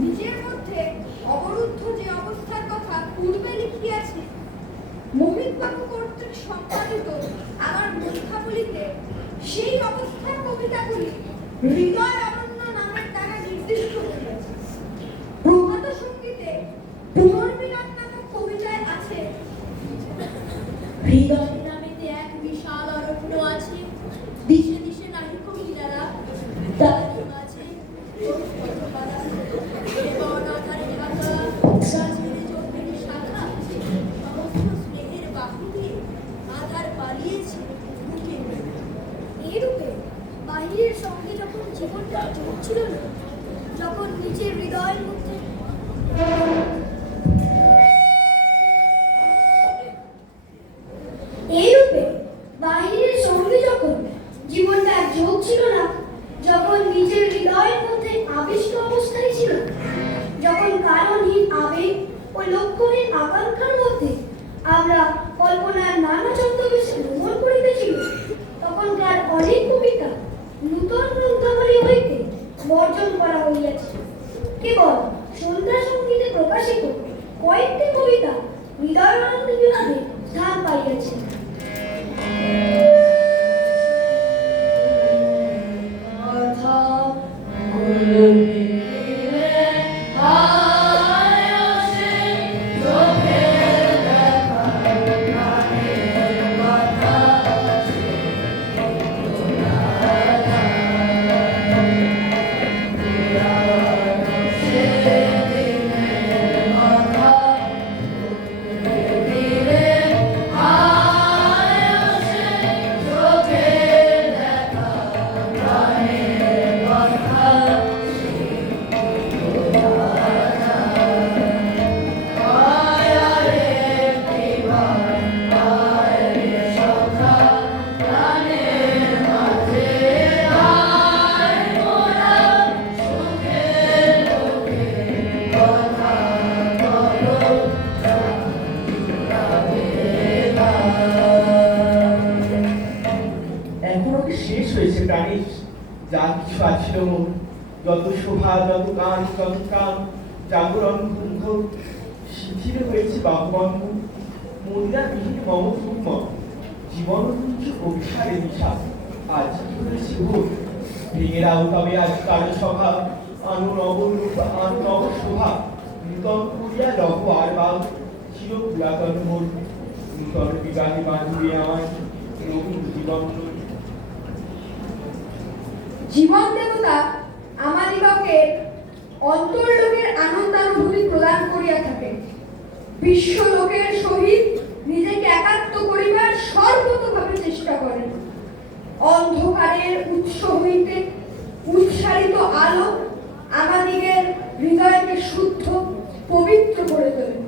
নিজের মধ্যে অবরুদ্ধ যে অবস্থার কথা পূর্বে লিখিয়াছি, মোহিতবাবু কর্তৃক সম্পাদিত আমার মুখাবলিতে সেই অবস্থার কবিতাগুলি হৃদয় অরণ্য নামের দ্বারা নির্দিষ্ট হইয়াছে। প্রভাত সঙ্গীতে পুনর্মিলন নামক কবিতায় আছে, হৃদয় নামেতে এক বিশাল অরণ্য আছে, দিশে দিশে নাহি কবিতারা তার আছে বাহিরের সঙ্গে যখন জীবনটা চলছিল না, যখন নিজের হৃদয়ের মধ্যে এইরূপে বাহিরের সঙ্গে যখন জীবনটা যোগ ছিল না, যখন নিজের হৃদয়ের মধ্যে আবিষ্ট অবস্থায় ছিল, যখন কারণহীন আবেগ ও লক্ষ্যহীন আকাঙ্ক্ষার মধ্যে আমরা কল্পনার নানা ছদ্মবেশে ভ্রমণ করিতেছিল, তখনকার অনেক কবিতা নূতন গ্রন্থাবলী হইতে বর্জন করা হইয়াছে। কেবল সন্ধ্যা সঙ্গীতে প্রকাশিত কয়েকটি কবিতা হৃদয়ানন্দ বিভাগে স্থান পাইয়াছে। যত শোভা, যত গান, যত কান, জাগরণ কুণ্ঠ শিথিল হয়েছে বাহুবন্ধ, মন্দিরা বিহীন মম কুম্ভ, জীবন অভিসারে নিশা আজ কি হয়েছে ভোর, ভেঙে দাও তবে আজ কারো সভা, আনো নবরূপ, আনো নব শোভা, নূতন করিয়া লভ আর বাল, চির পুরাতন মোর, নূতন বিবাহে বাঁধিবে আমার নতুন জীবন। জীবন দেবতা আমাদিগকে অন্তর্লোকের আনন্দানুভূতি প্রদান করিয়া থাকে। বিশ্ব লোকের সহিত নিজেকে একাত্ম করিবার সর্বতভাবে চেষ্টা করেন। অন্ধকারের উৎস হইতে উৎসারিত আলো আমাদিগের হৃদয়কে শুদ্ধ পবিত্র করে তোলে।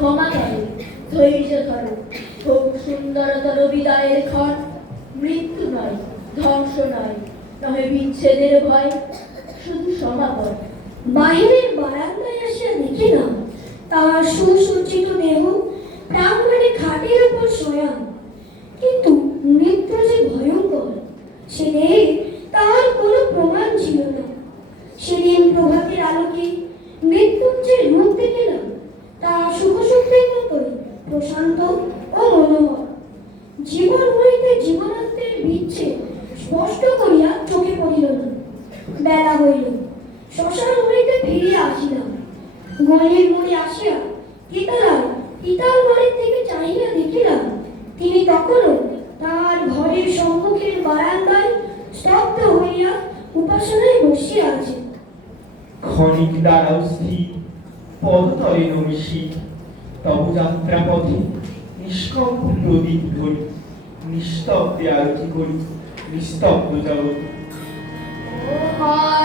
ক্ষমা করো, ধৈর্য ধরো, হোক সুন্দরতর বিদায়ের ক্ষণ। মৃত্যু নয়, ধ্বংস নয়, নহে বিচ্ছেদের ভয়, শুধু সমাপন। বাহিরের বারান্দায় আসিয়া দেখিলাম তাহার সুসজ্জিত দেহ প্রাঙ্গণে খাটের উপর শোয়া, কিন্তু মৃত্যু যে ভয়ঙ্কর সে দেহে তাহার কোনো প্রমাণ ছিল না। সেদিন প্রভাতের আলোকে মৃত্যুর যে রূপ দেখিলাম তাহা সুখশক্তির মতোই প্রশান্ত ও মনোহর। জীবন হইতে জীবনান্তের বিচ্ছেদ স্পষ্ট করিয়া চোখে পড়িল না। বেলা হইল, শ্মশান হইতে ফিরিয়া আসিলাম। গলির মোড়ে আসিয়া তিতাল বাড়ির থেকে চাহিয়া দেখিলাম তিনি তখনও তাহার ঘরের সম্মুখের বারান্দায় স্তব্ধ হইয়া উপাসনায় বসিয়া আছেন। ক্ষণিক দাঁড়াও স্থির, পদতলে নমিষি, তব যাত্রা পথে নিষ্কম্প প্রদীপ ধরি, নিস্তব্ধে আরতি করি নিস্তব্ধ জগৎ। ও হয়